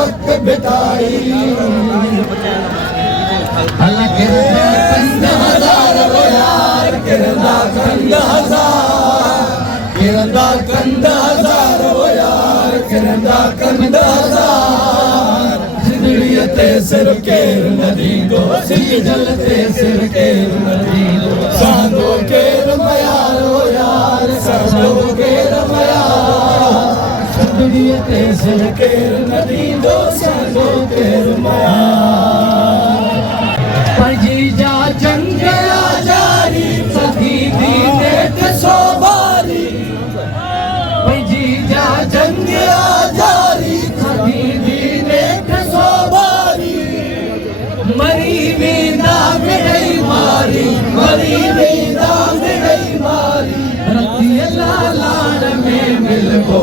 वक्त बिताई हला किरदा कंद हजार वो यार किरदा कंद हजार किरदा कंद हजार वो यार किरदा कंद हजार सिंधड़ीअ ते सिर केर नदी दो सिंध जल ते सिर केर नदी दो सांदो केर मयार वो यार सांदो केर मयार सिंधड़ीअ ते सिर केर नदी दो सांदो केर मयार पंजी जा जंग आजारी सदी दी नेट सोबारी पंजी जा जंग आजारी सदी दी नेट सोबारी मरी वेंदा मिड़ई मारी मरी वेंदा मिड़ई मारी रतिया लालाण में मिलबो